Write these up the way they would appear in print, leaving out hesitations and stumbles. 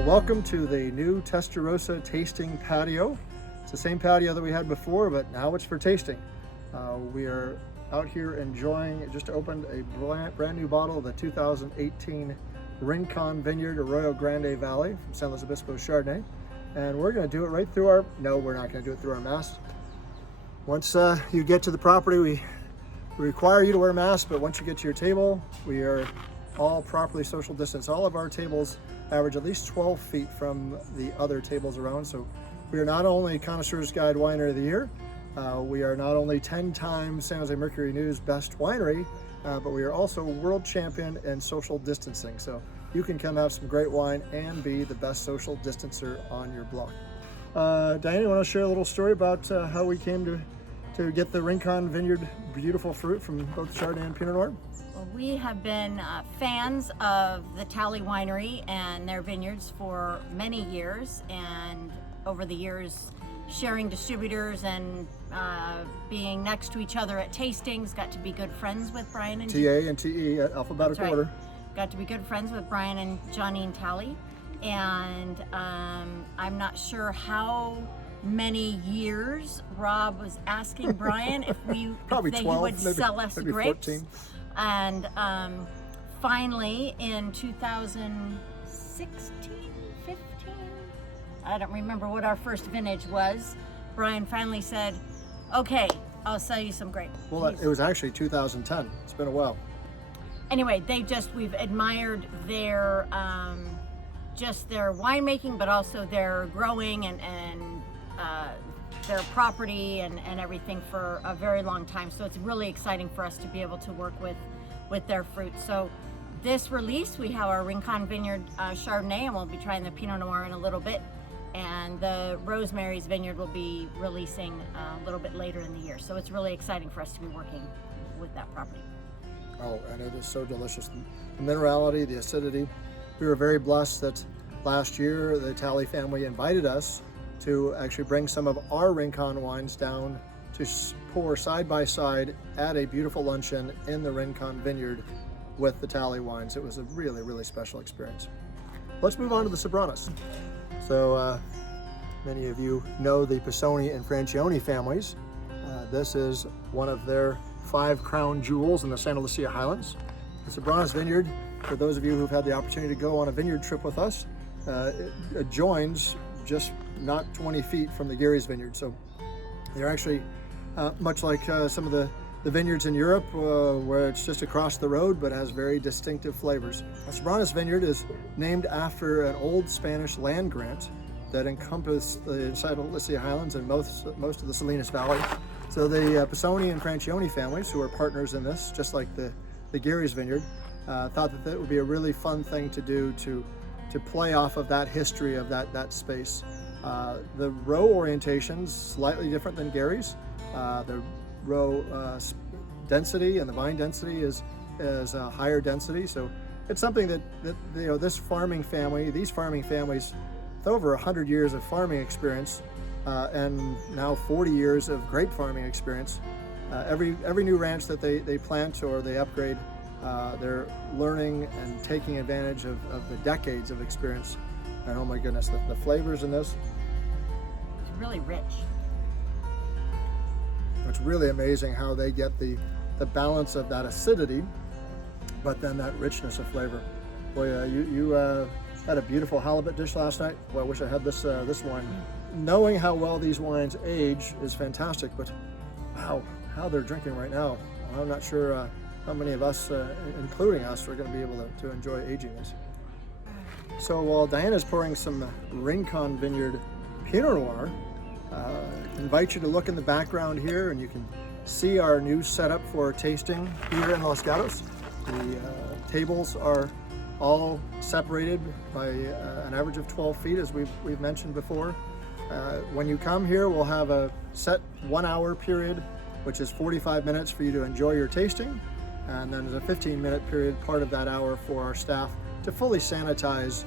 Well, welcome to the new Testarossa tasting patio. It's the same patio that we had before, but now it's for tasting. We are out here enjoying, just opened a brand new bottle of the 2018 Rincon Vineyard Arroyo Grande Valley from San Luis Obispo Chardonnay. And we're going to do it right through our, no, we're not going to do it through our mask. Once you get to the property, we require you to wear a mask, but once you get to your table, we are all properly social distance. All of our tables average at least 12 feet from the other tables around. So we are not only Connoisseur's Guide Winery of the Year, we are not only 10 times San Jose Mercury News Best Winery, but we are also world champion in social distancing. So you can come have some great wine and be the best social distancer on your block. Diana, you want to share a little story about how we came to get the Rincon Vineyard beautiful fruit from both Chardonnay and Pinot Noir? Well, we have been fans of the Talley Winery and their vineyards for many years, and over the years sharing distributors and being next to each other at tastings, got to be good friends with Brian and TA and TE at alphabetical order. Got to be good friends with Brian and Johnine Talley, and I'm not sure how many years Rob was asking Brian if Probably they 12, would maybe, sell us maybe grapes. 14. And finally in 2016, 15, I don't remember what our first vintage was, Brian finally said, okay, I'll sell you some grapes. Well, it was actually 2010. It's been a while. Anyway, we've admired their just their winemaking, but also their growing and their property and everything for a very long time. So it's really exciting for us to be able to work with their fruit. So this release, we have our Rincon Vineyard Chardonnay, and we'll be trying the Pinot Noir in a little bit. And the Rosemary's Vineyard will be releasing a little bit later in the year. So it's really exciting for us to be working with that property. Oh, and it is so delicious. The minerality, the acidity. We were very blessed that last year the Talley family invited us to actually bring some of our Rincon wines down to pour side by side at a beautiful luncheon in the Rincon Vineyard with the Talley wines. It was a really, really special experience. Let's move on to the Soberanes. So many of you know the Pisoni and Francione families. This is one of their 5 crown jewels in the Santa Lucia Highlands. The Soberanes Vineyard, for those of you who've had the opportunity to go on a vineyard trip with us, it adjoins just not 20 feet from the Gary's Vineyard. So they're actually much like some of the vineyards in Europe where it's just across the road but has very distinctive flavors. The Soberanes Vineyard is named after an old Spanish land grant that encompassed the Santa Lucia Highlands and most of the Salinas Valley. So the Pisoni and Francione families, who are partners in this, just like the Gary's Vineyard, thought that would be a really fun thing to do to play off of that history of that space. The row orientation's slightly different than Gary's. The row density and the vine density is a higher density. So it's something that these farming families with over 100 years of farming experience and now 40 years of grape farming experience. Every new ranch that they plant or they upgrade, they're learning and taking advantage of the decades of experience. And oh my goodness, the flavors in this. It's really rich. It's really amazing how they get the balance of that acidity, but then that richness of flavor. Boy, you had a beautiful halibut dish last night. Well, I wish I had this wine. Knowing how well these wines age is fantastic, but wow, how they're drinking right now. I'm not sure how many of us, including us, are going to be able to enjoy aging this. So while Diana's pouring some Rincon Vineyard Pinot Noir, invite you to look in the background here and you can see our new setup for tasting here in Los Gatos. The tables are all separated by an average of 12 feet, as we've mentioned before. When you come here, we'll have a set 1 hour period, which is 45 minutes for you to enjoy your tasting. And then there's a 15-minute period, part of that hour, for our staff to fully sanitize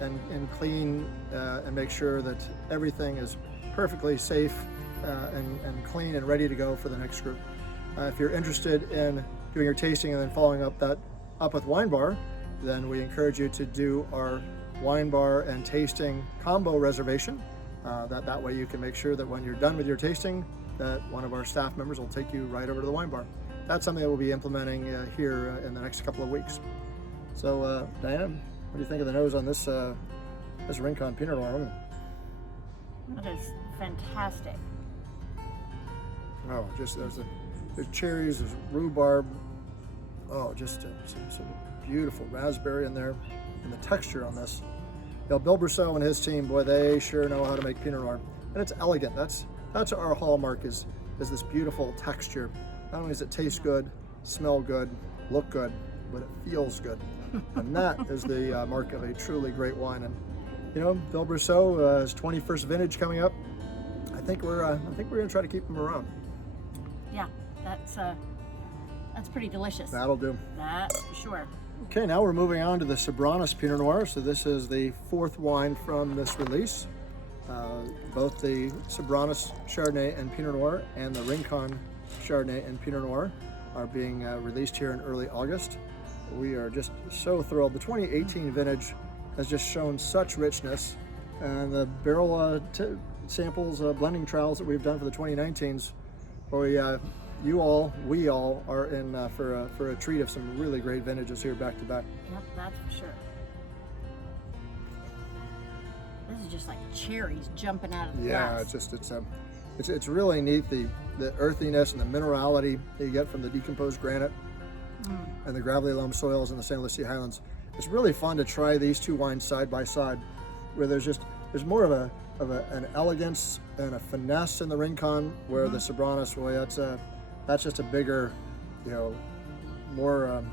and clean and make sure that everything is perfectly safe and clean and ready to go for the next group. If you're interested in doing your tasting and then following up with Wine Bar, then we encourage you to do our wine bar and tasting combo reservation. That way you can make sure that when you're done with your tasting, that one of our staff members will take you right over to the wine bar. That's something that we'll be implementing here in the next couple of weeks. So, Diana, what do you think of the nose on this this Rincon Pinot Noir? That is fantastic. Oh, just there's cherries, there's rhubarb. Oh, just some beautiful raspberry in there, and the texture on this. You know, Bill Brousseau and his team, boy, they sure know how to make Pinot Noir, and it's elegant. That's our hallmark is this beautiful texture. Not only does it taste good, smell good, look good, but it feels good, and that is the mark of a truly great wine. And you know, Bill Brousseau, his 21st vintage coming up. I think we're gonna try to keep him around. Yeah, that's pretty delicious. That'll do. That's for sure. Okay, now we're moving on to the Soberanes Pinot Noir. So this is the fourth wine from this release. Both the Soberanes Chardonnay and Pinot Noir and the Rincon Chardonnay and Pinot Noir are being released here in early August. We are just so thrilled. The 2018 vintage has just shown such richness, and the barrel samples, blending trials that we've done for the 2019s, we all are in for a treat of some really great vintages here back to back. Yep, that's for sure. This is just like cherries jumping out of the glass. Yeah, it's really neat, the earthiness and the minerality that you get from the decomposed granite and the gravelly loam soils in the St. Lucie Highlands. It's really fun to try these two wines side by side, where there's more of an elegance and a finesse in the Rincon, where the Soberanes, boy, that's just a bigger, more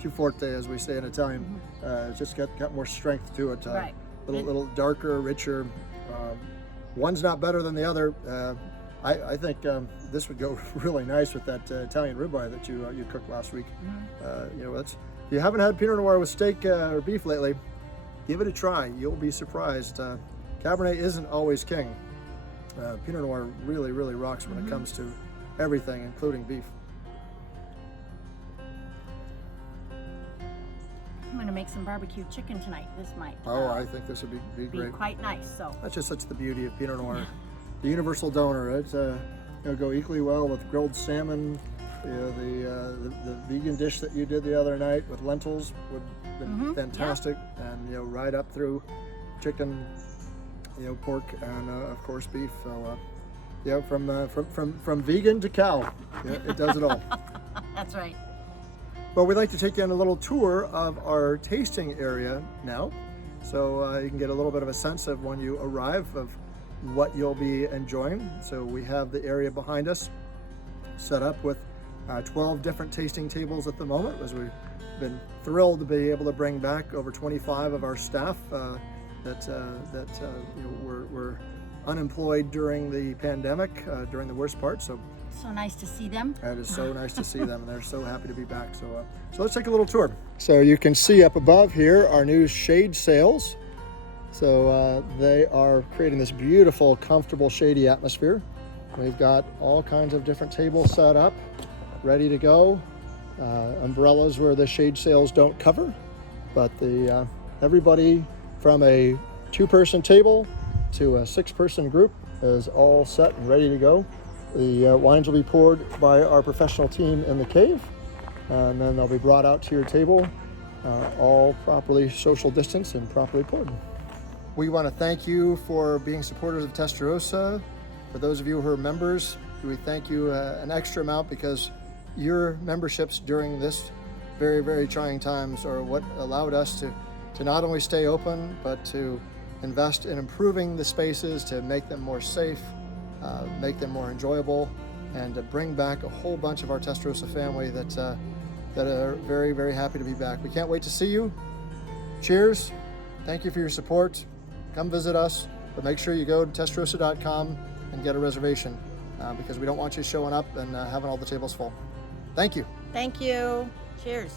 più forte, as we say in Italian. It's just got more strength to it. Right. Little darker, richer. One's not better than the other. I think this would go really nice with that Italian ribeye that you cooked last week. If you haven't had Pinot Noir with steak or beef lately, give it a try. You'll be surprised. Cabernet isn't always king. Pinot Noir really, really rocks when it comes to everything, including beef. I'm going to make some barbecue chicken tonight. This might. I think this would be great. Quite nice. So that's just such the beauty of Pinot Noir. The universal donor. It's go equally well with grilled salmon. The vegan dish that you did the other night with lentils would have been fantastic, and right up through chicken, pork, and of course beef. So from vegan to cow, it does it all. That's right. Well, we'd like to take you on a little tour of our tasting area now, so you can get a little bit of a sense of when you arrive of what you'll be enjoying. So we have the area behind us set up with 12 different tasting tables at the moment, as we've been thrilled to be able to bring back over 25 of our staff that were unemployed during the pandemic, during the worst part. So nice to see them. It is so nice to see them, and they're so happy to be back. So let's take a little tour. So you can see up above here our new shade sails. So they are creating this beautiful, comfortable, shady atmosphere. We've got all kinds of different tables set up, ready to go. Umbrellas where the shade sails don't cover, but everybody from a 2-person table to a 6-person group is all set and ready to go. The wines will be poured by our professional team in the cave, and then they'll be brought out to your table, all properly social distanced and properly poured. We want to thank you for being supporters of Testarossa. For those of you who are members, we thank you an extra amount, because your memberships during this very, very trying times are what allowed us to not only stay open, but to invest in improving the spaces, to make them more safe, make them more enjoyable, and to bring back a whole bunch of our Testarossa family that are very, very happy to be back. We can't wait to see you. Cheers. Thank you for your support. Come visit us, but make sure you go to testarossa.com and get a reservation, because we don't want you showing up and having all the tables full. Thank you. Thank you. Cheers.